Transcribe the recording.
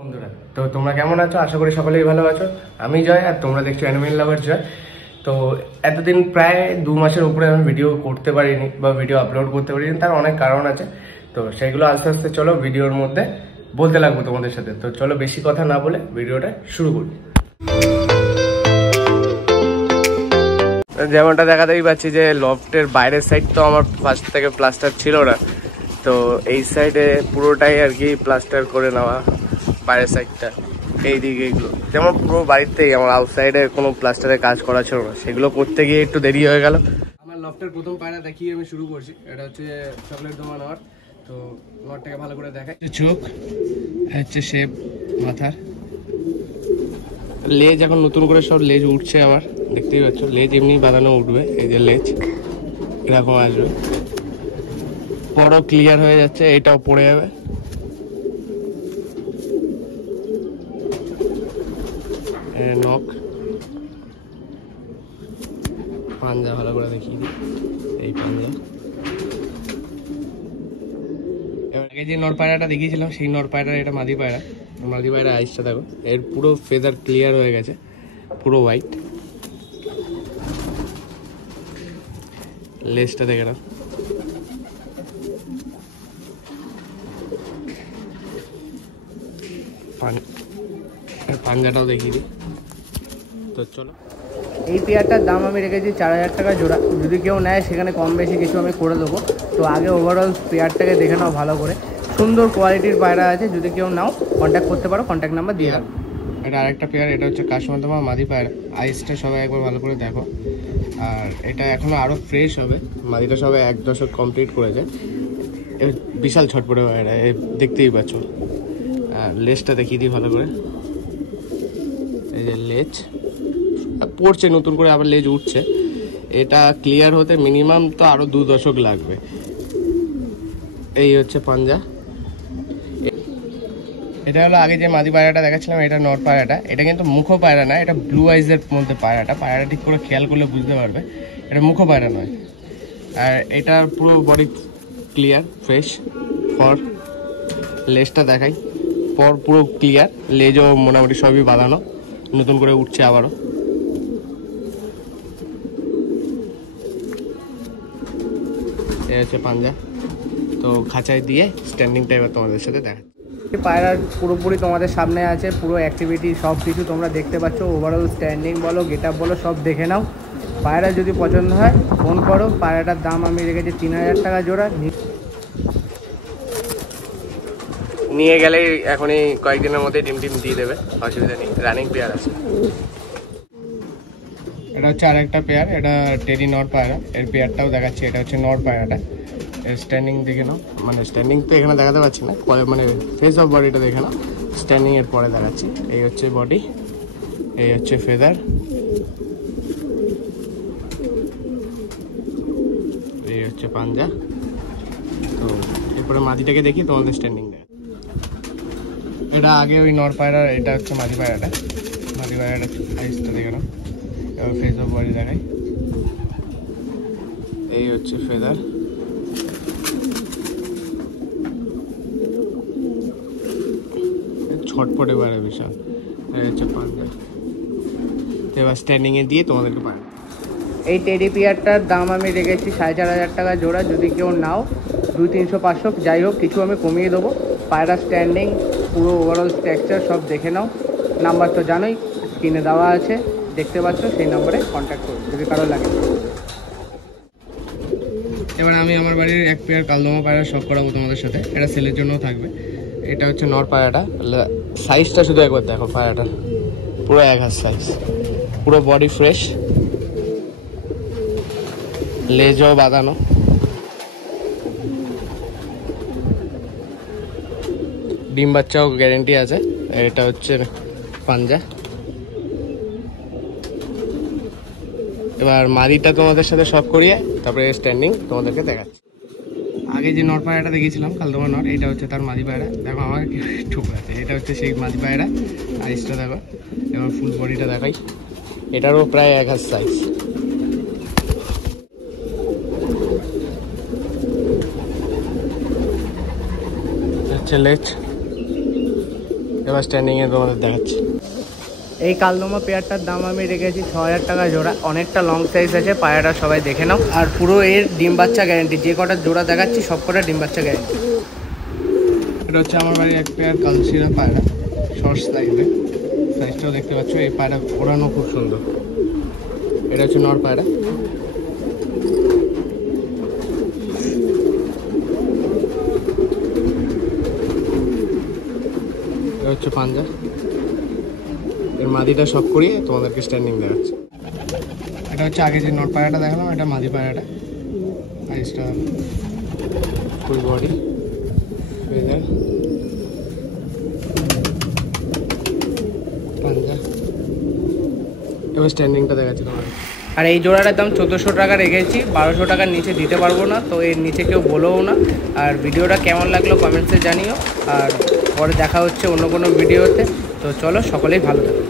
বন্ধুরা, তো তোমরা কেমন আছো? আশা করি সকলেই ভালো আছো। আমি জয়, আর তোমরা দেখছো অ্যানিমেল লাভার জয়। তো এতদিন প্রায় 2 মাসের উপরে আমি ভিডিও করতে পারিনি বা ভিডিও আপলোড করতে পারিনি, তার অনেক কারণ আছে। তো সেগুলো আস্তে আস্তে চলো ভিডিওর মধ্যে বলতে লাগবো তোমাদের সাথে। তো চলো বেশি কথা না বলে ভিডিওটা শুরু করি। যেমনটা দেখাতেই পাচ্ছি যে লফটের বাইরের সাইড তো আমার ফার্স্ট থেকে প্লাস্টার ছিল না, তো এই সাইডে পুরোটাই আর কি প্লাস্টার করে নেওয়া। বাইরের সাইডটা এইদিকে এগুলো যেমন পুরো বাড়িতেই আমার আউটসাইডে কোনো প্লাস্টারের কাজ করা ছিল না, সেগুলো করতে গিয়ে একটু দেরি হয়ে গেল। আমার লফটের প্রথম পায়রা দেখিয়ে আমি শুরু করছি। এটা হচ্ছে চকলেট দমা নট। তো নটটাকে ভালো করে দেখাই। চোখ হচ্ছে শেপ মাথার, লেজ এখন নতুন করে সব লেজ উঠছে আমার, দেখতেই পাচ্ছ। লেজ এমনি বাঁধানো উঠবে, এই যে লেজ এরকম আসবে, বড় ক্লিয়ার হয়ে যাচ্ছে, এটাও পড়ে যাবে। নখ, পাঞ্জা ভালো করে দেখিয়ে দিই, এই পাঞ্জা। এবার আগে যে নর পায়রাটা দেখিয়েছিলাম সেই নর পায়রা, এটা মাদি পায়রা। মাদি পায়রা আইসটা দেখো, এর পুরো ফেদার ক্লিয়ার হয়ে গেছে, পুরো হোয়াইট। লেজটা দেখে নাও, পাঞ্জাটাও দেখিয়ে দিই। তো চলো, এই পেয়ারটার দাম আমি রেখেছি 4000 টাকা জোড়া। যদি কেউ নেয় সেখানে কম বেশি কিছু আমি করে দেবো। তো আগে ওভারঅল পেয়ারটাকে দেখে নাও ভালো করে, সুন্দর কোয়ালিটির পায়রা আছে। যদি কেউ নাও কন্ট্যাক্ট করতে পারো, কন্ট্যাক্ট নাম্বার দিয়ে রাখবো। এটা আরেকটা পেয়ার, এটা হচ্ছে কাশমাদমা মাদি পায়রা। আইসটা সবাই একবার ভালো করে দেখো, আর এটা এখনও আরও ফ্রেশ হবে। মাদিটা সবাই 1 দশক কমপ্লিট করেছে। বিশাল ছটপটে পায়রা, দেখতেই পাচ্ছ। আর লেজটা দেখিয়ে দিই ভালো করে, এই যে লেজ পড়ছে নতুন করে, আবার লেজ উঠছে। এটা ক্লিয়ার হতে মিনিমাম তো আরও 2 দশক লাগবে। এই হচ্ছে পাঞ্জা। এটা হলো আগে যে মাদি পায়রাটা দেখাচ্ছিলাম, এটা নট পায়রাটা। এটা কিন্তু মুখো পায়রা না, এটা ব্লু আইজের মধ্যে পায়রাটা। পায়রাটা ঠিক করে খেয়াল করলে বুঝতে পারবে, এটা মুখো পায়রা নয়। আর এটার পুরো বডি ক্লিয়ার, ফ্রেশ ফর। লেজটা দেখাই, পর পুরো ক্লিয়ার, লেজও মোটামুটি সবই বাঁধানো, নতুন করে উঠছে আবারও। এই হচ্ছে পাঞ্জা। তো খাঁচায় দিয়ে স্ট্যান্ডিংটা এবার তোমাদের সাথে দেখা। পায়রা পুরোপুরি তোমাদের সামনে আছে, পুরো অ্যাক্টিভিটি সব কিছু তোমরা দেখতে পাচ্ছ। ওভারঅল স্ট্যান্ডিং বলো, গেট আপ বলো, সব দেখে নাও। পায়রা যদি পছন্দ হয় ফোন করো। পায়রাটার দাম আমি রেখেছি 3000 টাকা জোড়া। নিয়ে গেলেই এখনই কয়েকদিনের মধ্যে ডিম দিয়ে দেবে, অসুবিধা নেই। রানিং পেয়ার আছে। এটা হচ্ছে আরেকটা পেয়ার, এটা টেডি নট পায়রা। এর পেয়ারটাও দেখাচ্ছি। এটা হচ্ছে নট পায়রাটা। স্ট্যান্ডিং দেখে নাও, মানে স্ট্যান্ডিং তো এখানে দেখাতে পারছি না, মানে ফেস অফ বডিটা দেখে নাও, স্ট্যান্ডিং এর পরে দেখাচ্ছি। এই হচ্ছে বডি, এই হচ্ছে ফেদার, এই হচ্ছে পাঞ্জা। তো এরপরে মাদিটাকে দেখি তোমাদের স্ট্যান্ডিং দেখ। এটা আগে ওই নর পায়রা, এটা হচ্ছে মাদি পায়রাটা। মাদি পায়রাটা সাইজটা দেখে নাও, এবার ফেস অফ বডি দেখাই। এই হচ্ছে ফেদার, ছটপটে পায়রা বিশাল। এই হচ্ছে পাঞ্জা। এবার স্ট্যান্ডিং এ দিয়ে তোমাদেরকে পায়রা। এই টেডি পিয়ারটার দাম আমি রেখেছি 4500 টাকা জোড়া। যদি কেউ নাও 200, 300, 500 যাই হোক কিছু আমি কমিয়ে দেবো। পায়রা স্ট্যান্ডিং, পুরো ওভারঅল স্ট্রাকচার সব দেখে নাও। নাম্বার তো জানোই, স্ক্রিনে দেওয়া আছে, দেখতে পাচ্ছ। সেই নম্বরে কন্ট্যাক্ট করো যদি কারো লাগে। এবার আমি আমার বাড়ির এক পেয়ার কালদমা পায়রা শখ করাবো তোমাদের সাথে। এটা সেলের জন্যও থাকবে। এটা হচ্ছে নর পায়রাটা। সাইজটা শুধু একবার দেখো, পায়রাটা পুরো 1 হাত সাইজ, পুরো বডি ফ্রেশ, লেজও বাঁধানো। ডিম বাচ্চাও গ্যারেন্টি আছে। এটা হচ্ছে পাঞ্জা। এবার মাদিটা তোমাদের সাথে শখ করিয়ে তারপরে স্ট্যান্ডিং তোমাদেরকে দেখাচ্ছি। আগে যে নর পায়রাটা দেখিয়েছিলাম কালদমা নর, এটা হচ্ছে তার মাদি পায়রা। দেখো আমার ঠুক আছে, এটা হচ্ছে সেই মাদি পায়রা। আইসটা দেখো, এবার ফুল বডিটা দেখাই। এটারও প্রায় 1 হাত সাইজ। হচ্ছে লেজ, এবার স্ট্যান্ডিংয়ে তোমাদের দেখাচ্ছি। এই কালদমা পেয়ারটার দাম আমি রেখেছি 6000 টাকা জোড়া। অনেকটা লং সাইজ আছে, পায়রাটা সবাই দেখে নাও। আর পুরো এর ডিম বাচ্চা গ্যারেন্টি, যে কটা জোড়া দেখাচ্ছি সব কটা ডিম বাচ্চা গ্যারেন্টি। এটা হচ্ছে আমার বাড়ির এক পেয়ার কালশিরা পায়রা, শর্ট সাইজটাও দেখতে পাচ্ছ। এই পায়রা ওড়ানো খুব সুন্দর। এটা হচ্ছে নর পায়রা। এটা হচ্ছে পাঞ্জা। এর মাদিটা সব করিয়ে তোমাদেরকে স্ট্যান্ডিং দেখাচ্ছে। এটা হচ্ছে আগে যে নর পায়রাটা দেখালাম, এটা মাদি পায়রাটা। সাইজটা ফুল বডি, ফেদার, পাঞ্জা। এবার স্ট্যান্ডিংটা দেখাচ্ছি তোমাদের। আর এই জোড়াটার দাম 1400 টাকা রেখেছি, 1200 টাকার নিচে দিতে পারবো না, তো এর নিচে কেউ বলেও না। আর ভিডিওটা কেমন লাগলো কমেন্টসে জানিও, আর পরে দেখা হচ্ছে অন্য কোনো ভিডিওতে। তো চলো, সকলেই ভালো থাকো।